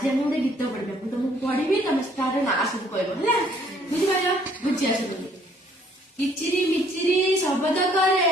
आज आम गोटे गीत पढ़ा मुझे तुमको पढ़ी तुम तार ना सब कह बुझिपार बुझी आस किचिरी मिचिरी शब्द करे